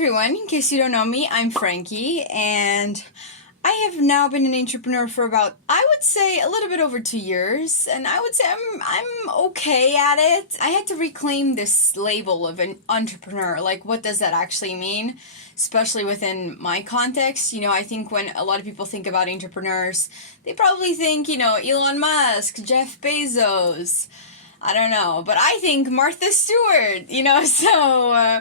everyone, in case you don't know me, I'm Frankie, and I have now been an entrepreneur for about, I would say, a little bit over 2 years, and I would say I'm okay at it. I had to reclaim this label of an entrepreneur. Like, what does that actually mean? Especially within my context. I think when a lot of people think about entrepreneurs, they probably think, Elon Musk, Jeff Bezos, I don't know, but I think Martha Stewart, so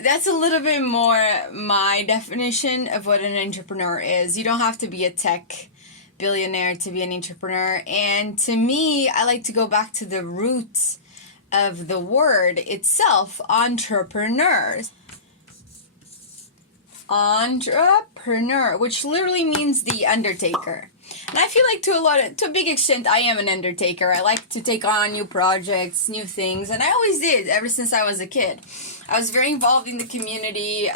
that's a little bit more my definition of what an entrepreneur is. You don't have to be a tech billionaire to be an entrepreneur. And to me, I like to go back to the roots of the word itself, entrepreneur. Entrepreneur, which literally means the undertaker. And I feel like to a big extent, I am an undertaker. I like to take on new projects, new things, and I always did ever since I was a kid. I was very involved in the community.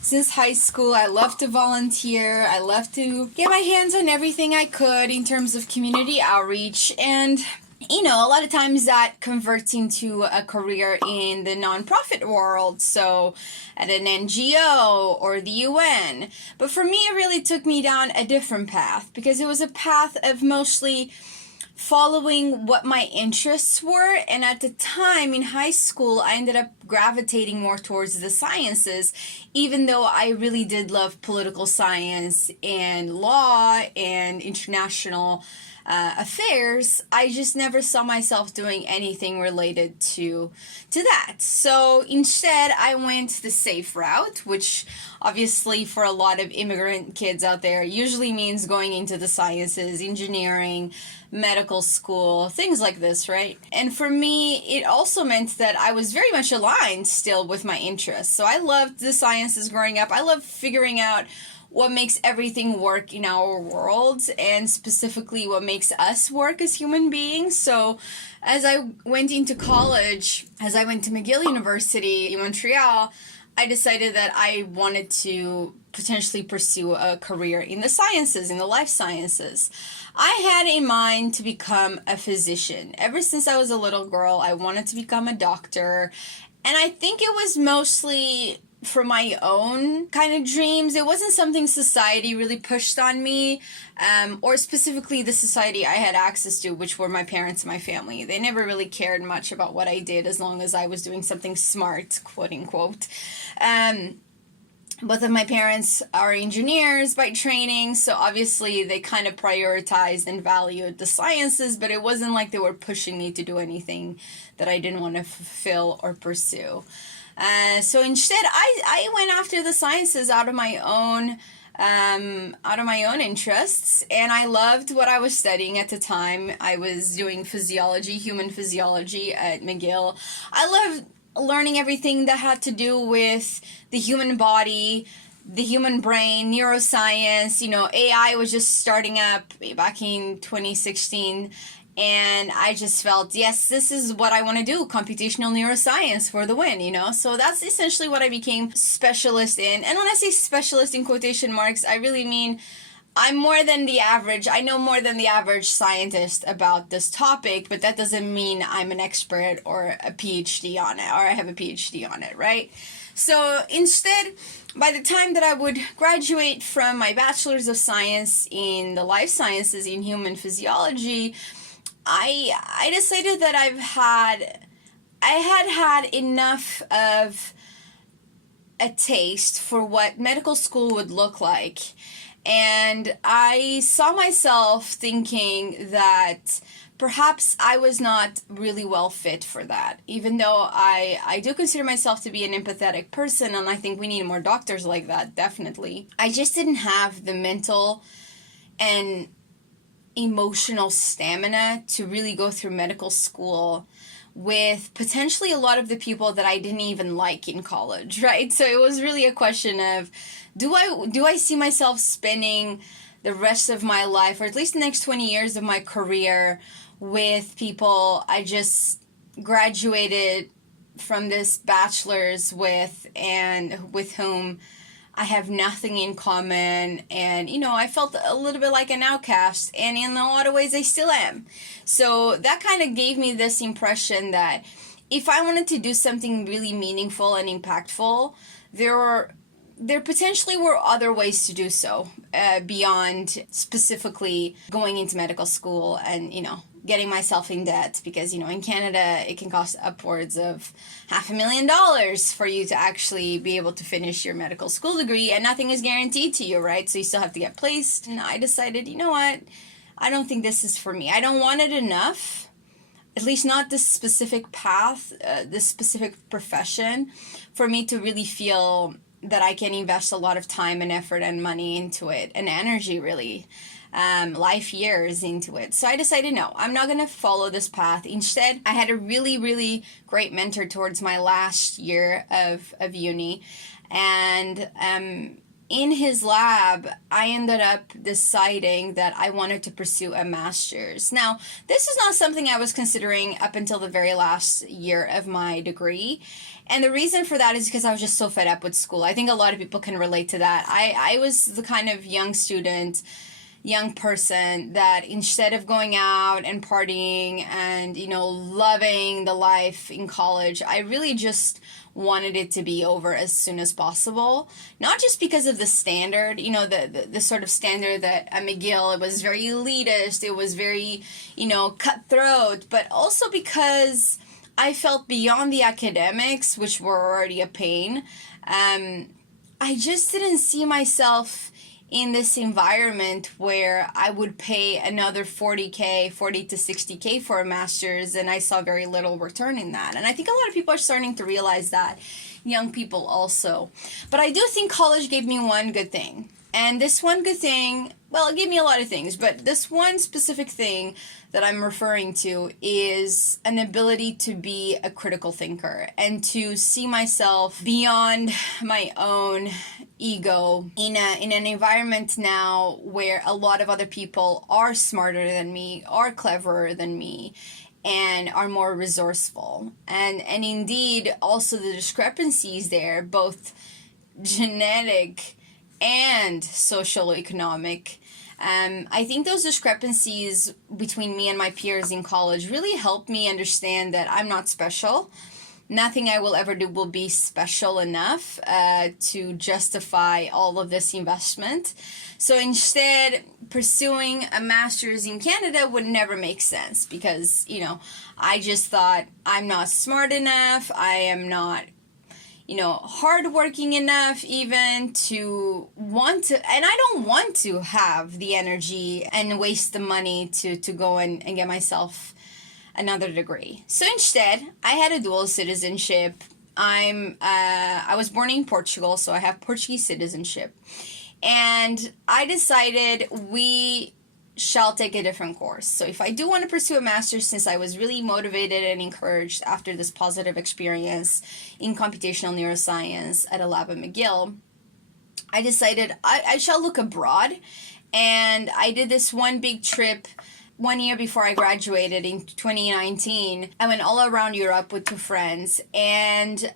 Since high school, I love to volunteer. I love to get my hands on everything I could in terms of community outreach. And a lot of times that converts into a career in the nonprofit world, so at an NGO or the UN. But for me, it really took me down a different path, because it was a path of mostly following what my interests were. And at the time in high school, I ended up gravitating more towards the sciences, even though I really did love political science and law and international affairs. I just never saw myself doing anything related to that. So instead, I went the safe route, which obviously for a lot of immigrant kids out there usually means going into the sciences, engineering, medical school, things like this, right? And for me, it also meant that I was very much aligned still with my interests. So I loved the sciences growing up. I loved figuring out what makes everything work in our world, and specifically what makes us work as human beings. So as I went into college, as I went to McGill University in Montreal, I decided that I wanted to potentially pursue a career in the sciences, in the life sciences. I had in mind to become a physician. Ever since I was a little girl, I wanted to become a doctor. And I think it was mostly for my own kind of dreams. It wasn't something society really pushed on me, or specifically the society I had access to, which were my parents and my family. They never really cared much about what I did as long as I was doing something smart, quote unquote. Both of my parents are engineers by training, so obviously they kind of prioritized and valued the sciences, but it wasn't like they were pushing me to do anything that I didn't want to fulfill or pursue. So instead, I went after the sciences out of my own interests, and I loved what I was studying at the time. I was doing physiology, human physiology at McGill. I loved learning everything that had to do with the human body, the human brain, neuroscience. AI was just starting up back in 2016. And I just felt, yes, this is what I want to do, computational neuroscience for the win, So that's essentially what I became specialist in. And when I say specialist in quotation marks, I really mean I'm more than the average. I know more than the average scientist about this topic, but that doesn't mean I'm an expert or a PhD on it, or I have a PhD on it, right? So instead, by the time that I would graduate from my bachelor's of science in the life sciences in human physiology, I decided that I had enough of a taste for what medical school would look like. And I saw myself thinking that perhaps I was not really well fit for that, even though I do consider myself to be an empathetic person, and I think we need more doctors like that, definitely. I just didn't have the mental and emotional stamina to really go through medical school with potentially a lot of the people that I didn't even like in college, right? So it was really a question of, do I see myself spending the rest of my life, or at least the next 20 years of my career, with people I just graduated from this bachelor's with, and with whom I have nothing in common, and I felt a little bit like an outcast, and in a lot of ways I still am. So that kind of gave me this impression that if I wanted to do something really meaningful and impactful, there potentially were other ways to do so, beyond specifically going into medical school and, getting myself in debt, because, in Canada, it can cost upwards of $500,000 for you to actually be able to finish your medical school degree, and nothing is guaranteed to you, right? So you still have to get placed. And I decided, you know what? I don't think this is for me. I don't want it enough, at least not this specific path, this specific profession, for me to really feel that I can invest a lot of time and effort and money into it, and energy, really, life years into it. So I decided, no, I'm not going to follow this path. Instead, I had a really, really great mentor towards my last year of uni. And in his lab, I ended up deciding that I wanted to pursue a master's. Now, this is not something I was considering up until the very last year of my degree. And the reason for that is because I was just so fed up with school. I think a lot of people can relate to that. I was the kind of young person that instead of going out and partying and, loving the life in college, I really just wanted it to be over as soon as possible. Not just because of the standard, the sort of standard that at McGill, it was very elitist, it was very, cutthroat, but also because I felt beyond the academics, which were already a pain. I just didn't see myself in this environment where I would pay another $40 to $60K for a master's, and I saw very little return in that. And I think a lot of people are starting to realize that, young people also. But I do think college gave me one good thing. And this one good thing, well, it gave me a lot of things, but this one specific thing that I'm referring to is an ability to be a critical thinker and to see myself beyond my own ego in an environment now where a lot of other people are smarter than me, are cleverer than me, and are more resourceful. And indeed, also the discrepancies there, both genetic and socioeconomic. I think those discrepancies between me and my peers in college really helped me understand that I'm not special. Nothing I will ever do will be special enough to justify all of this investment. So instead, pursuing a master's in Canada would never make sense because, I just thought I'm not smart enough. I am not hardworking enough even to want to, and I don't want to have the energy and waste the money to go and get myself another degree. So instead, I had a dual citizenship. I was born in Portugal, so I have Portuguese citizenship. And I decided we shall take a different course. So if I do want to pursue a master's, since I was really motivated and encouraged after this positive experience in computational neuroscience at a lab at McGill, I decided I shall look abroad. And I did this one big trip 1 year before I graduated in 2019. I went all around Europe with 2 friends. And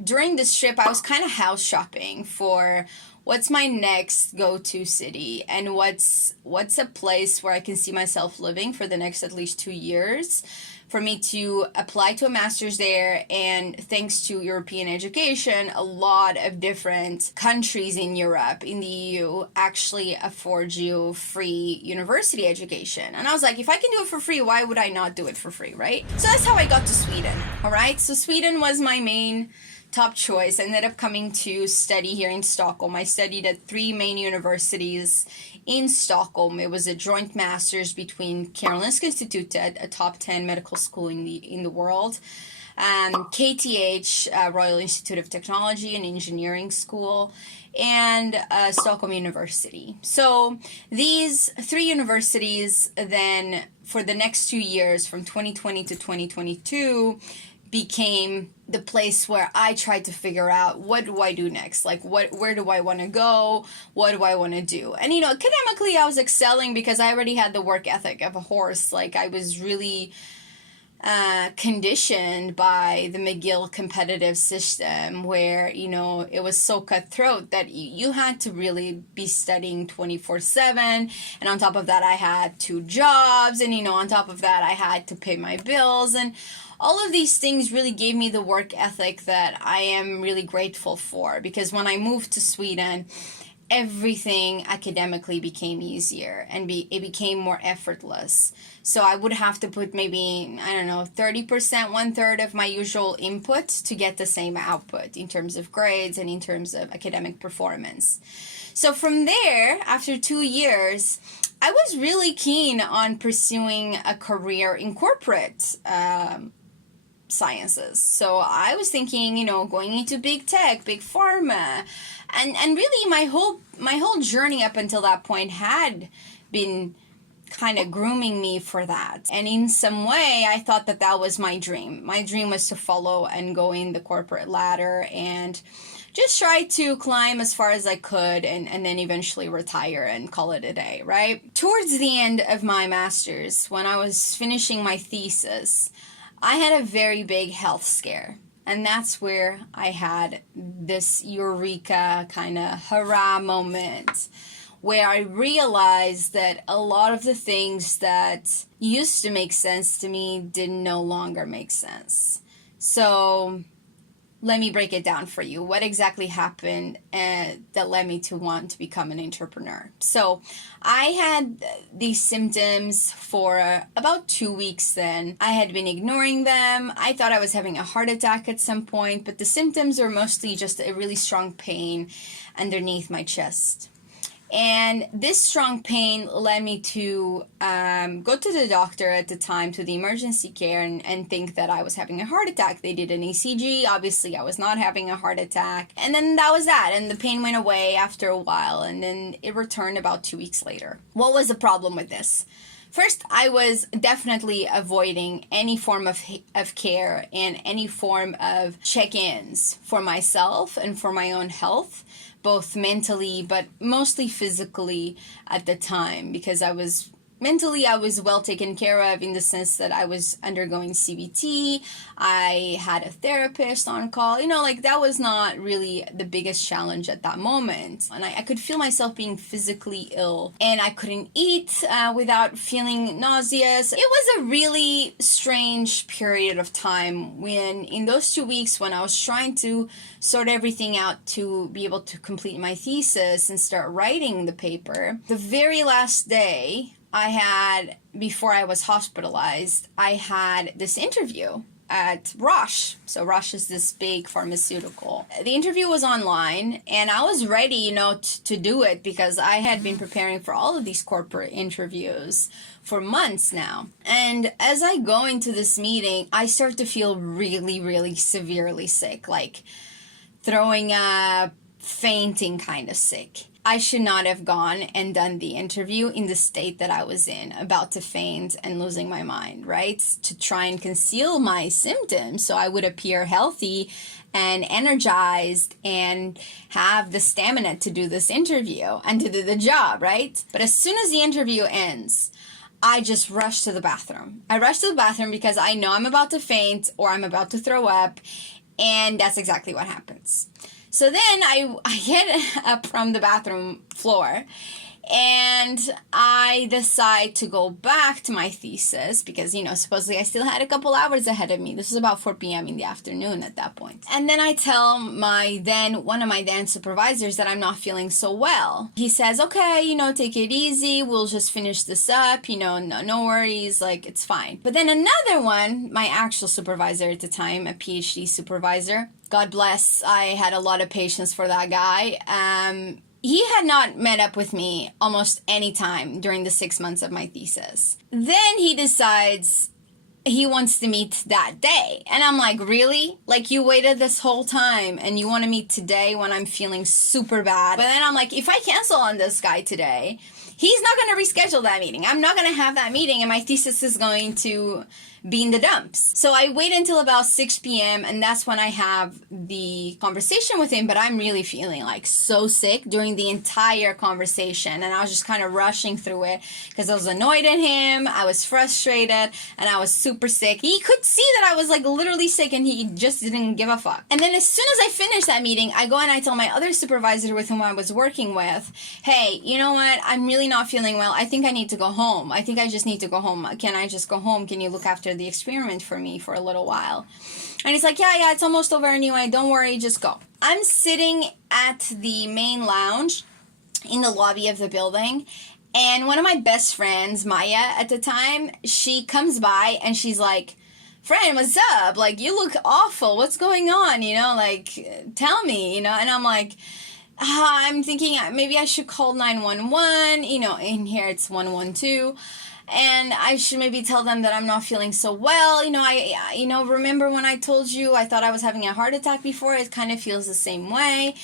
during this trip, I was kind of house shopping for what's my next go-to city and what's a place where I can see myself living for the next at least 2 years for me to apply to a master's there. And thanks to European education, a lot of different countries in Europe, in the EU, actually afford you free university education. And I was like, if I can do it for free, why would I not do it for free, right? So that's how I got to Sweden, all right? So Sweden was my main top choice. I ended up coming to study here in Stockholm. I studied at 3 main universities in Stockholm. It was a joint master's between Karolinska Institutet, a top 10 medical school in the world, KTH, Royal Institute of Technology and Engineering School, and Stockholm University. So these 3 universities then, for the next 2 years, from 2020 to 2022, became the place where I tried to figure out, what do I do next? Like, where do I want to go? What do I want to do? And, academically, I was excelling because I already had the work ethic of a horse. Like, I was really conditioned by the McGill competitive system where, it was so cutthroat that you had to really be studying 24/7. And on top of that, I had 2 jobs. And, on top of that, I had to pay my bills. And all of these things really gave me the work ethic that I am really grateful for, because when I moved to Sweden, everything academically became easier and it became more effortless. So I would have to put maybe, I don't know, 30%, 1/3 of my usual input to get the same output in terms of grades and in terms of academic performance. So from there, after 2 years, I was really keen on pursuing a career in corporate sciences. So I was thinking, going into big tech, big pharma, and really my whole journey up until that point had been kind of grooming me for that. And in some way, I thought that that was my dream. My dream was to follow and go in the corporate ladder and just try to climb as far as I could and then eventually retire and call it a day, right? Towards the end of my master's, when I was finishing my thesis, I had a very big health scare. And that's where I had this eureka kind of hurrah moment, where I realized that a lot of the things that used to make sense to me did no longer make sense. So let me break it down for you. What exactly happened that led me to want to become an entrepreneur? So I had these symptoms for about 2 weeks then. I had been ignoring them. I thought I was having a heart attack at some point, but the symptoms were mostly just a really strong pain underneath my chest. And this strong pain led me to go to the doctor at the time, to the emergency care, and think that I was having a heart attack. They did an ECG. Obviously, I was not having a heart attack. And then that was that. And the pain went away after a while. And then it returned about 2 weeks later. What was the problem with this? First, I was definitely avoiding any form of care and any form of check-ins for myself and for my own health, both mentally but mostly physically at the time, because I was well taken care of in the sense that I was undergoing CBT. I had a therapist on call. That was not really the biggest challenge at that moment. And I could feel myself being physically ill, and I couldn't eat without feeling nauseous. It was a really strange period of time when, in those 2 weeks, when I was trying to sort everything out to be able to complete my thesis and start writing the paper, the very last day before I was hospitalized, I had this interview at Roche. So Roche is this big pharmaceutical. The interview was online, and I was ready, to do it, because I had been preparing for all of these corporate interviews for months now. And as I go into this meeting, I start to feel really, really severely sick, like throwing up, fainting kind of sick. I should not have gone and done the interview in the state that I was in, about to faint and losing my mind, right? To try and conceal my symptoms so I would appear healthy and energized and have the stamina to do this interview and to do the job, right? But as soon as the interview ends, I just rush to the bathroom. I rush to the bathroom because I know I'm about to faint or I'm about to throw up, and that's exactly what happens. So then I get up from the bathroom floor, and I decide to go back to my thesis because, supposedly I still had a couple hours ahead of me. This was about 4 p.m. in the afternoon at that point. And then I tell one of my then supervisors that I'm not feeling so well. He says, okay, take it easy. We'll just finish this up. No worries. It's fine. But then another one, my actual supervisor at the time, a PhD supervisor, God bless, I had a lot of patience for that guy. He had not met up with me almost any time during the 6 months of my thesis. Then he decides he wants to meet that day. And I'm like, really? You waited this whole time and you want to meet today when I'm feeling super bad? But then I'm like, if I cancel on this guy today, he's not going to reschedule that meeting. I'm not going to have that meeting, and my thesis is going to be in the dumps. So I wait until about 6 p.m. and that's when I have the conversation with him, but I'm really feeling so sick during the entire conversation, and I was just kind of rushing through it because I was annoyed at him, I was frustrated, and I was super sick. He could see that I was literally sick, and he just didn't give a fuck. And then as soon as I finish that meeting, I go and I tell my other supervisor with whom I was working with, hey, you know what, I'm really not feeling well. I think I need to go home. I think I just need to go home. Can I just go home? Can you look after the experiment for me for a little while. And he's like, yeah, it's almost over anyway. Don't worry, just go. I'm sitting at the main lounge in the lobby of the building. And one of my best friends, Maya, at the time, she comes by and she's like, friend, what's up? Like, you look awful. What's going on? You know, like, tell me, you know? And I'm like, I'm thinking maybe I should call 911. You know, in here it's 112. And I should maybe tell them that I'm not feeling so well. You know, remember when I told you I thought I was having a heart attack before? It kind of feels the same way.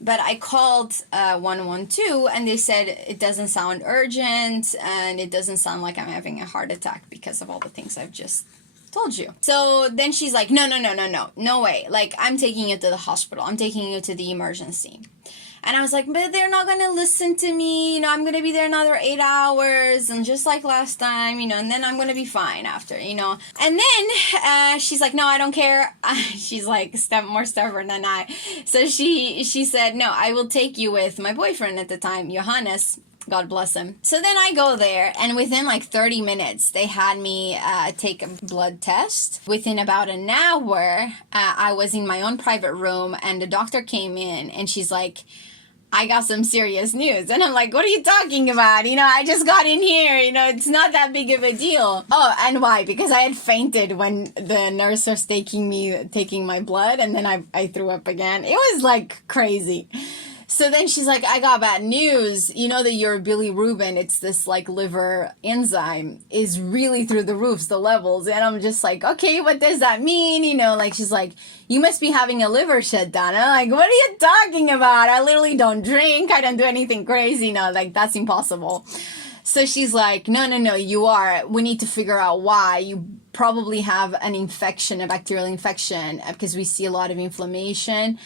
But I called 112 and they said it doesn't sound urgent and it doesn't sound like I'm having a heart attack because of all the things I've just told you. So then she's like, no way. Like, I'm taking you to the hospital. I'm taking you to the emergency. And I was like, but they're not going to listen to me. You know, I'm going to be there another 8 hours. And just like last time, you know, and then I'm going to be fine after, you know. And then she's like, no, I don't care. She's like more stubborn than I. So she said, no, I will take you with my boyfriend at the time, Johannes. God bless him. So then I go there, and within like 30 minutes, they had me take a blood test. Within about an hour, I was in my own private room, and the doctor came in, and she's like, I got some serious news. And I'm like, what are you talking about? You know, I just got in here. You know, it's not that big of a deal. Oh, and why? Because I had fainted when the nurse was taking my blood, and then I threw up again. It was like crazy. So then she's like, I got bad news. You know that your bilirubin, it's this like liver enzyme, is really through the roofs, the levels. And I'm just like, okay, what does that mean? You know, like she's like, you must be having a liver shutdown. And I'm like, what are you talking about? I literally don't drink. I don't do anything crazy. No, like that's impossible. So she's like, no, you are. We need to figure out why. You probably have an infection, a bacterial infection, because we see a lot of inflammation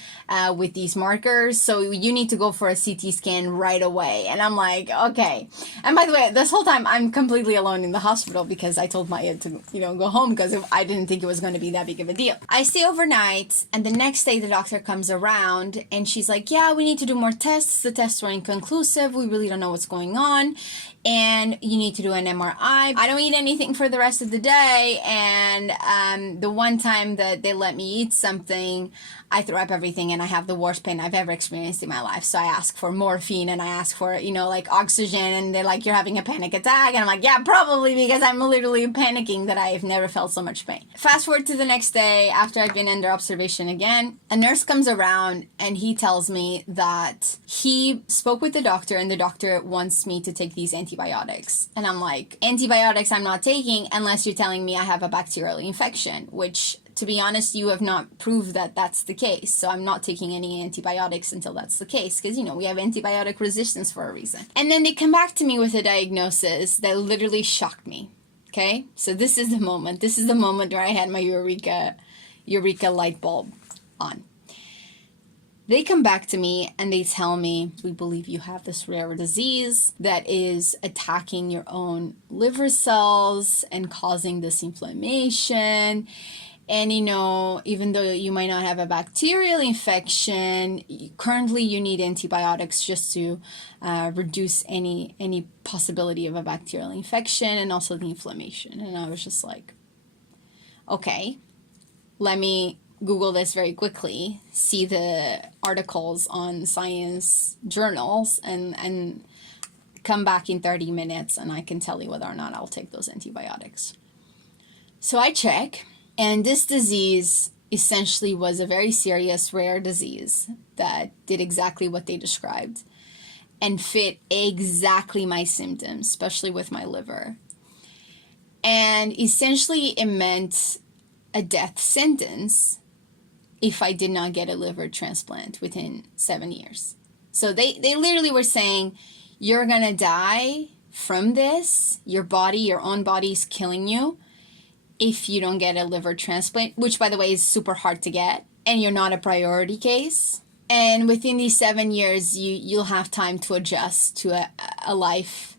with these markers. So you need to go for a CT scan right away. And I'm like, okay. And by the way, this whole time I'm completely alone in the hospital because I told Maya to, you know, go home because I didn't think it was going to be that big of a deal. I stay overnight, and the next day the doctor comes around and she's like, yeah, we need to do more tests. The tests were inconclusive. We really don't know what's going on. And you need to do an MRI. I don't eat anything for the rest of the day. And the one time that they let me eat something, I threw up everything and I have the worst pain I've ever experienced in my life. So I asked for morphine and I asked for, you know, like oxygen, and they're like, you're having a panic attack. And I'm like, yeah, probably, because I'm literally panicking that I've never felt so much pain. Fast forward to the next day after I've been under observation again, a nurse comes around and he tells me that he spoke with the doctor and the doctor wants me to take these antibiotics. And I'm like, antibiotics I'm not taking unless you're telling me I have a bacterial infection, which, to be honest, you have not proved that that's the case. So I'm not taking any antibiotics until that's the case, because, you know, we have antibiotic resistance for a reason. And then they come back to me with a diagnosis that literally shocked me. Okay, so this is the moment. This is the moment where I had my eureka light bulb on. They come back to me and they tell me, we believe you have this rare disease that is attacking your own liver cells and causing this inflammation. And, you know, even though you might not have a bacterial infection, currently you need antibiotics just to reduce any possibility of a bacterial infection and also the inflammation. And I was just like, okay, let me Google this very quickly, see the articles on science journals, and come back in 30 minutes and I can tell you whether or not I'll take those antibiotics. So I check, and this disease essentially was a very serious, rare disease that did exactly what they described and fit exactly my symptoms, especially with my liver. And essentially it meant a death sentence if I did not get a liver transplant within 7 years. So they literally were saying, you're going to die from this. Your own body is killing you if you don't get a liver transplant, which, by the way, is super hard to get, and you're not a priority case. And within these 7 years, you'll have time to adjust to a life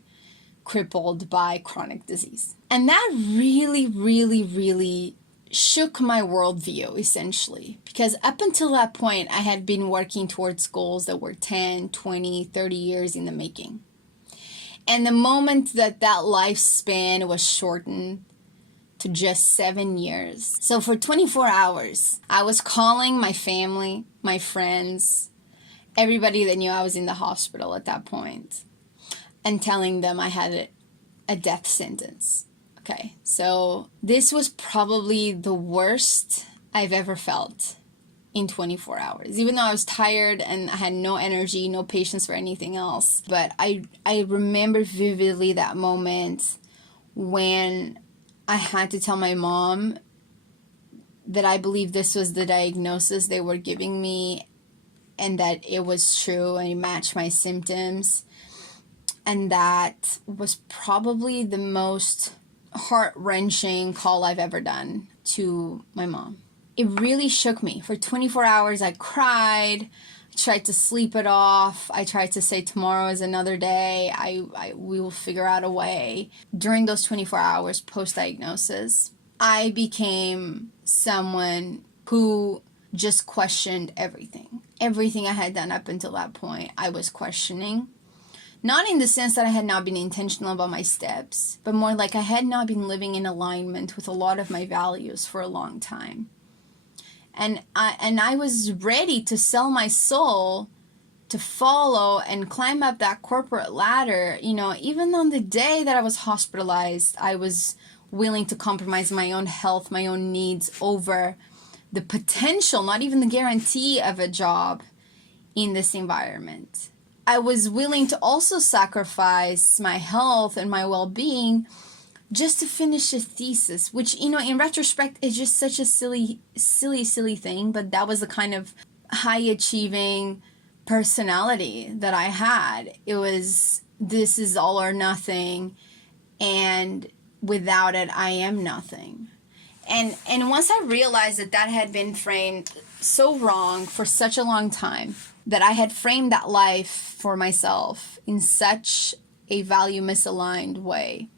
crippled by chronic disease. And that really, really, really shook my worldview, essentially, because up until that point, I had been working towards goals that were 10, 20, 30 years in the making. And the moment that lifespan was shortened to just 7 years. So for 24 hours, I was calling my family, my friends, everybody that knew I was in the hospital at that point, and telling them I had a death sentence. Okay, so this was probably the worst I've ever felt in 24 hours, even though I was tired and I had no energy, no patience for anything else. But I remember vividly that moment when I had to tell my mom that I believe this was the diagnosis they were giving me and that it was true and it matched my symptoms. And that was probably the most heart-wrenching call I've ever done to my mom. It really shook me. For 24 hours, I cried. I tried to sleep it off. I tried to say tomorrow is another day. We will figure out a way. During those 24 hours post-diagnosis, I became someone who just questioned everything. Everything I had done up until that point, I was questioning. Not in the sense that I had not been intentional about my steps, but more like I had not been living in alignment with a lot of my values for a long time. And I was ready to sell my soul to follow and climb up that corporate ladder. You know, even on the day that I was hospitalized, I was willing to compromise my own health, my own needs over the potential, not even the guarantee of a job in this environment. I was willing to also sacrifice my health and my well-being just to finish a thesis, which, you know, in retrospect, is just such a silly thing. But that was the kind of high-achieving personality that I had. It was, this is all or nothing, and without it, I am nothing. And once I realized that that had been framed so wrong for such a long time, that I had framed that life for myself in such a value misaligned way,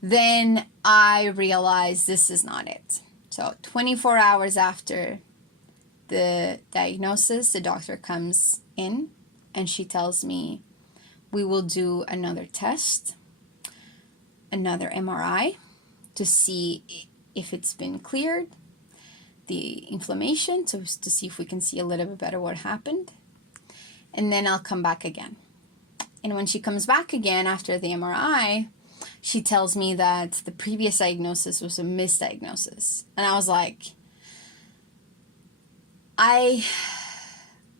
then I realized this is not it. So 24 hours after the diagnosis, the doctor comes in and she tells me, we will do another test, another MRI, to see if it's been cleared, the inflammation, to see if we can see a little bit better what happened. And then I'll come back again. And when she comes back again after the MRI, she tells me that the previous diagnosis was a misdiagnosis. And I was like, I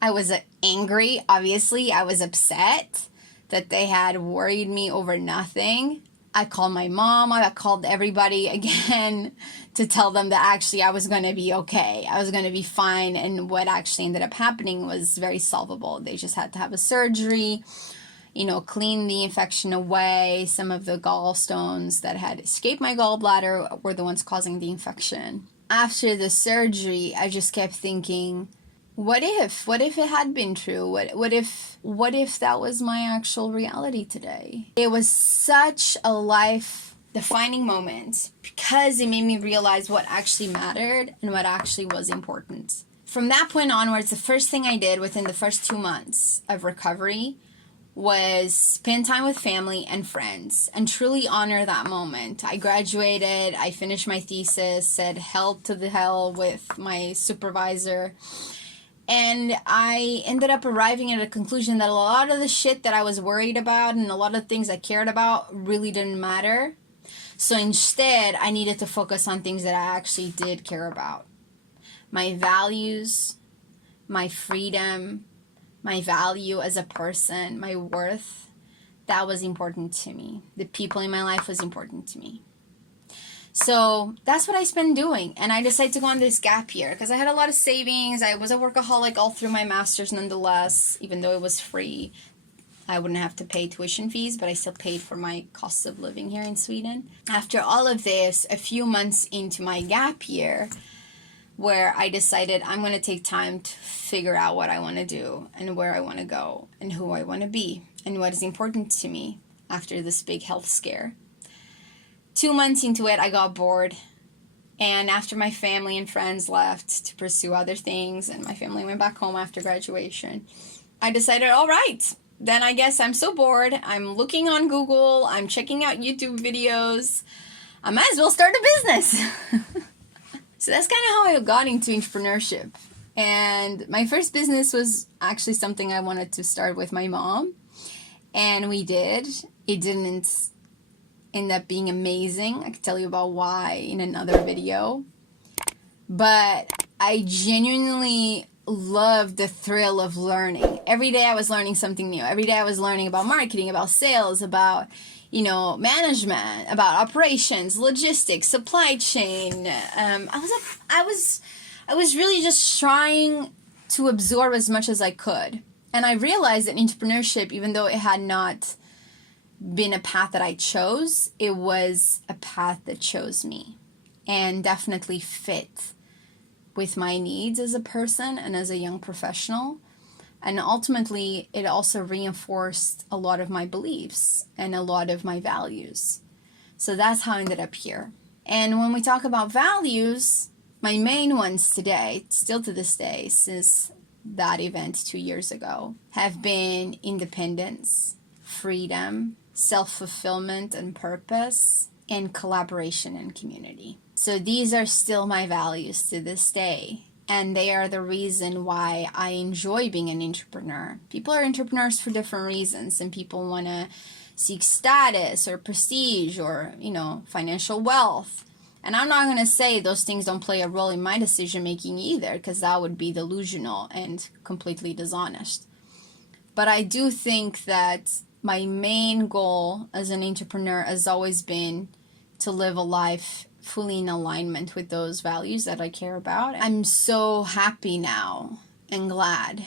was angry, obviously. I was upset that they had worried me over nothing. I called my mom, I called everybody again to tell them that actually I was going to be okay. I was going to be fine. And what actually ended up happening was very solvable. They just had to have a surgery, you know, clean the infection away. Some of the gallstones that had escaped my gallbladder were the ones causing the infection. After the surgery, I just kept thinking, what if it had been true? What if that was my actual reality today? It was such a life-defining moment because it made me realize what actually mattered and what actually was important. From that point onwards, the first thing I did within the first 2 months of recovery was spend time with family and friends and truly honor that moment. I graduated, I finished my thesis, said hell to the hell with my supervisor. And I ended up arriving at a conclusion that a lot of the shit that I was worried about and a lot of things I cared about really didn't matter. So instead, I needed to focus on things that I actually did care about. My values, my freedom, my value as a person, my worth, that was important to me. The people in my life was important to me. So that's what I spent doing. And I decided to go on this gap year because I had a lot of savings. I was a workaholic all through my master's nonetheless, even though it was free. I wouldn't have to pay tuition fees, but I still paid for my costs of living here in Sweden. After all of this, a few months into my gap year, where I decided I'm going to take time to figure out what I want to do and where I want to go and who I want to be and what is important to me after this big health scare. 2 months into it, I got bored. And after my family and friends left to pursue other things and my family went back home after graduation, I decided, all right, then I guess I'm so bored. I'm looking on Google. I'm checking out YouTube videos. I might as well start a business. So that's kind of how I got into entrepreneurship. And my first business was actually something I wanted to start with my mom. And we did. It didn't end up being amazing. I could tell you about why in another video. But I genuinely loved the thrill of learning. Every day I was learning something new. Every day I was learning about marketing, about sales, about, management, about operations, logistics, supply chain. I was really just trying to absorb as much as I could. And I realized that entrepreneurship, even though it had not been a path that I chose, it was a path that chose me and definitely fit with my needs as a person and as a young professional. And ultimately, it also reinforced a lot of my beliefs and a lot of my values. So that's how I ended up here. And when we talk about values, my main ones today, still to this day, since that event 2 years ago, have been independence, freedom, self-fulfillment and purpose, and collaboration and community. So these are still my values to this day. And they are the reason why I enjoy being an entrepreneur. People are entrepreneurs for different reasons. Some people want to seek status or prestige or, financial wealth. And I'm not going to say those things don't play a role in my decision making either, because that would be delusional and completely dishonest. But I do think that my main goal as an entrepreneur has always been to live a life fully in alignment with those values that I care about. I'm so happy now and glad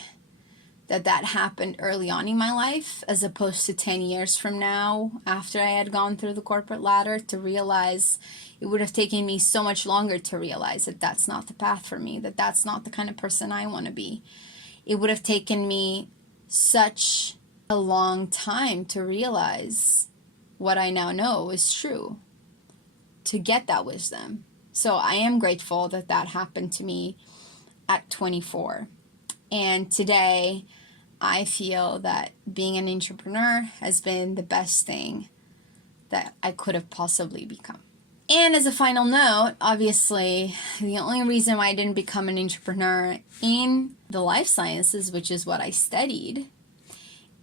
that that happened early on in my life, as opposed to 10 years from now, after I had gone through the corporate ladder, to realize it would have taken me so much longer to realize that that's not the path for me, that that's not the kind of person I want to be. It would have taken me such a long time to realize what I now know is true, to get that wisdom. So I am grateful that that happened to me at 24. And today, I feel that being an entrepreneur has been the best thing that I could have possibly become. And as a final note, obviously, the only reason why I didn't become an entrepreneur in the life sciences, which is what I studied,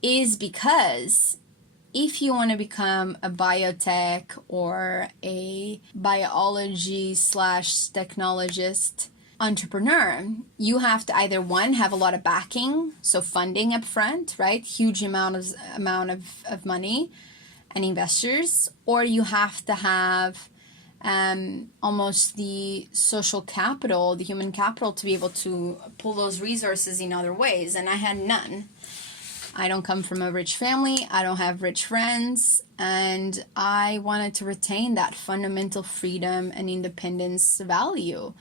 is because if you want to become a biotech or a biology/technologist entrepreneur, you have to either, one, have a lot of backing, so funding up front, right? Huge amount of money and investors, or you have to have almost the social capital, the human capital, to be able to pull those resources in other ways. And I had none. I don't come from a rich family. I don't have rich friends. And I wanted to retain that fundamental freedom and independence value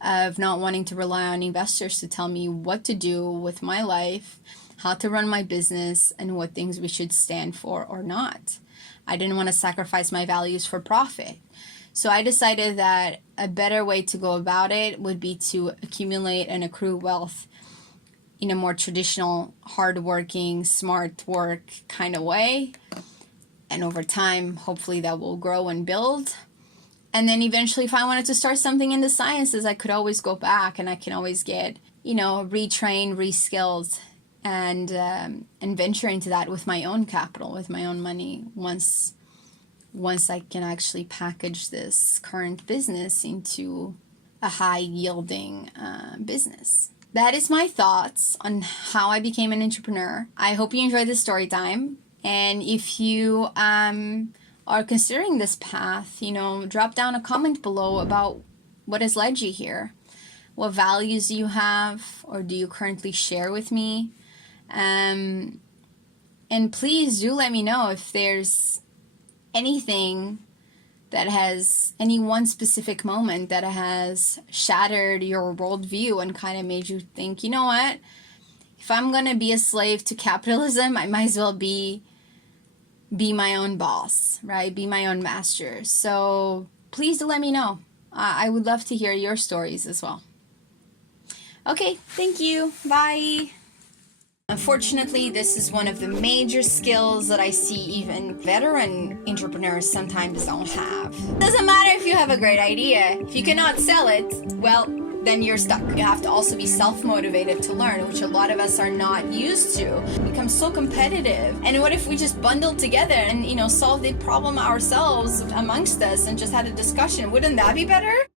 of not wanting to rely on investors to tell me what to do with my life, how to run my business, and what things we should stand for or not. I didn't want to sacrifice my values for profit. So I decided that a better way to go about it would be to accumulate and accrue wealth in a more traditional, hardworking, smart work kind of way. And over time, hopefully that will grow and build. And then eventually, if I wanted to start something in the sciences, I could always go back and I can always get, retrained, reskilled, and venture into that with my own capital, with my own money, once I can actually package this current business into a high-yielding business. That is my thoughts on how I became an entrepreneur. I hope you enjoyed this story time. And if you are considering this path, drop down a comment below about what has led you here. What values do you have, or do you currently share with me? And please do let me know if there's anything that has, any one specific moment that has shattered your worldview and kind of made you think, you know what, if I'm going to be a slave to capitalism, I might as well be my own boss, right? Be my own master. So please do let me know. I would love to hear your stories as well. Okay, thank you. Bye. Unfortunately, this is one of the major skills that I see even veteran entrepreneurs sometimes don't have. Doesn't matter if you have a great idea. If you cannot sell it, well, then you're stuck. You have to also be self-motivated to learn, which a lot of us are not used to. It becomes so competitive. And what if we just bundled together and, solve the problem ourselves amongst us and just had a discussion? Wouldn't that be better?